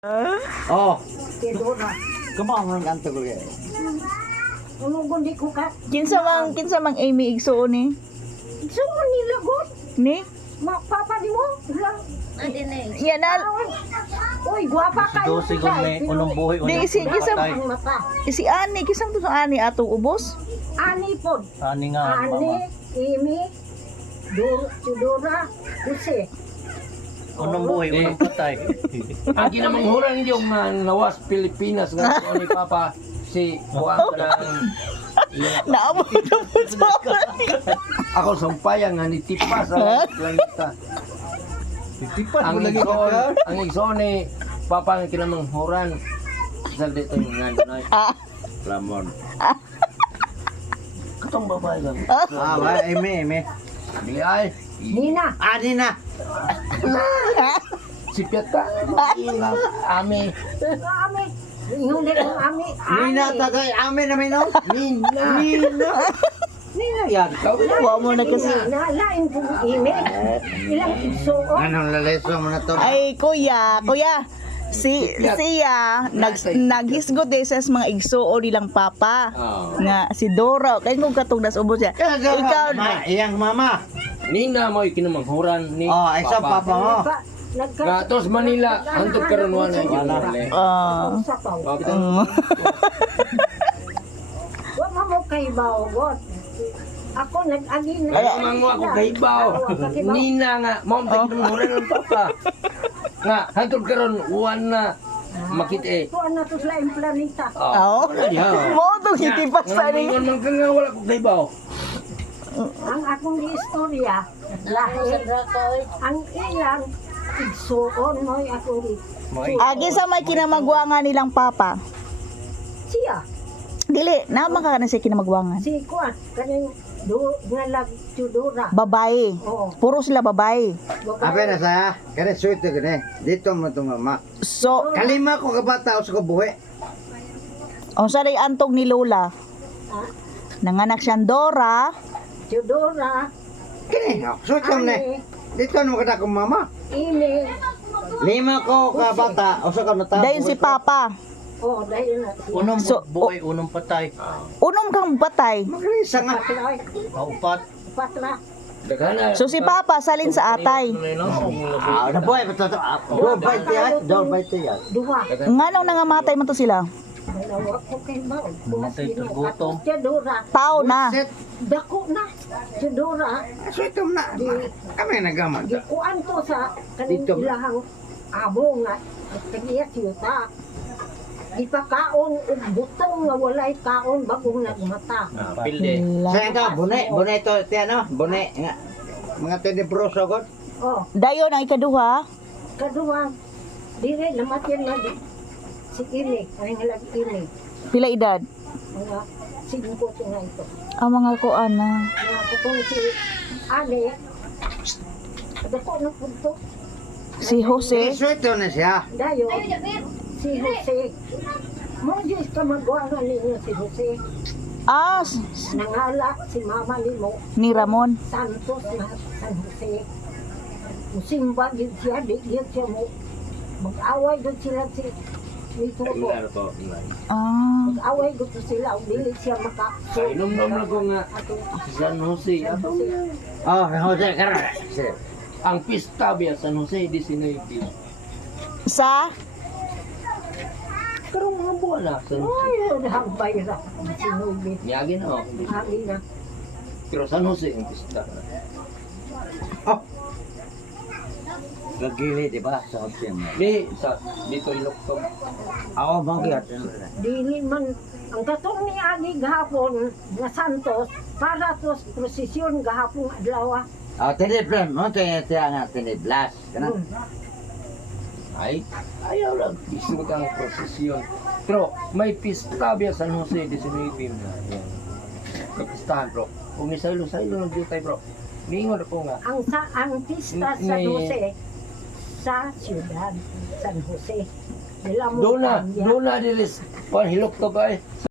Oh, kumang anto ko kay. Umugundi ko ka. Kinsa mang Amy igsuon ni? Sumo nila god. Ni? Papa di mo. Lang. Yan al. Oy, guwapa ka. Dosi ko may unong buhay Di, unong si- kisam- patay. Ang mata. Si Ani, kisang to sa Ani atong ubos? Ani pod. Ani nga Ani, mama. Imi, Tudora, Jose. Unong buhay unong patay. Ang ginamanghuran yung nawas Pilipinas nga ni Papa si Juan ng Naabot na po sa ako sumpayang nga ni Tipas ang langita. Titipan Ang mo lagi igsoon, ka. ang igsoon ni Papa nga kinamanghuran sa dito yung nga dunay. Lamon. Katong babae lang. Ah, wa eme. Bili ay Nina. Ani na. si Pieta. Ami. Ami. Hindi ko ami. Nina tagay amin na no. Nina. Nina yan. Wa mo na kasi. Lain po Imi. Ilang igsuon. Anong laleso mo na to? Ay, kuya. Siya naghisgot din sa mga igsuon nilang papa. Oh. Nga si Dora, kay kung katong nas ubos siya. Ikaw iyang mama. Nina mo kinamanghuran ni Oh, ay sa papa mo. Nga tos Manila hantod karon wala yung ginuli. Sapaw. mm. Wa mo kay bawgot. Ako nag-agi na. Kaya nga ako kaibaw. Nina nga, mom sa kinamanghuran ng papa. Nga hantod karon uwan na makita eh. Kuan na to sa implanita. Oh. Mo tong hitipas sa ni. Ngayon man ka nga wala ko kaibaw. Ang akong istorya, lahi, ang ilang igsuon mo akong Agi sa may kinamagwangan nilang papa. siya. Dili, naman ka na siya kinamagwangan. Si Kuan, kaning ngalag Tudora. Babae. Oo. Puro sila babae. Ape na saya. Kaya sweet ko ni. Dito mo to mama. So, Kalima ko kabata sa ko buhi. unsa day antog ni Lola? Ha? Nanganak siyang Dora. Tudora, Kini, sweet ko ni. Ani, Dito mo kada ko mama. Imi, Lima ko kabata usa ka nata. Dayon si Papa. oh, dahil na. Unong So, buhay unong patay. Unom kang batay. Magrisa nga. Patla, Paupat. patla. Daghana. So si Papa salin sa atay. Ah, na buhay pa to. Do baite ay, do baite ay. Duha. Nganong nangamatay man to sila? Dalawa ko kay Mao. Mamatay sa gutom. Tudora, Tao na. Set. dako na. Tudora, Sweet mo na. Kami nagaman. gikuan to sa kaning Dito. ilahang abo nga. Kagiya siyuta. Ipakaon og butong nga walay kaon bagong nagmata. Pilde. Sa ito, bune to, tiyan no? Bune, nga. Mga tenebroso god. Oh, Dayon ang ikaduha. kaduwa, dire namatyan na di. Si Ini, ang halag Ini. Pila edad? Mga singko ko nga ito. Ang mga kuan na. Nga katong si Ane, dako na punto. Si Jose. Sweet na siya. Dayo, si Jose. Mo Diyos ka magwangan ninyo si Jose. Ah, Nangala si Mama Limo, ni Ramon. Santos na San Jose. Musimba din siya, di yun siya mo. Mag-away doon sila si Nitubo. Ah. Mag-away doon sila, dili siya maka... Inom-nom na ko nga si San Jose. Oh, Jose, kara. Ang pista biya San Jose 19. Sa? Karong mga buwan na San Jose. Ay, nagbay na. Sinubi. Miyagi na oh. Hali na. Pero San Jose ang pista. Oh. Gagili, di ba? Sa option mo. Di sa dito Ilocos. Ako, mangyat. Dili man, ang katong ni Agi gahapon nga Santos, para to prosesyon gahapon adlaw. Oh, tiniblas mo. Tiyan nga, tiniblas. Kana. Ay, ayaw lang. Gusto kang prosesyon. Pero may pista biya San Jose 19 na. Yan. Kapistahan bro. Kung may saylo-saylo ng jutay bro. Ningon ako nga. Ang pista sa May- Jose sa siyudad San Jose. Nila mo Doon kanya. na dilis. Hilok to ba eh.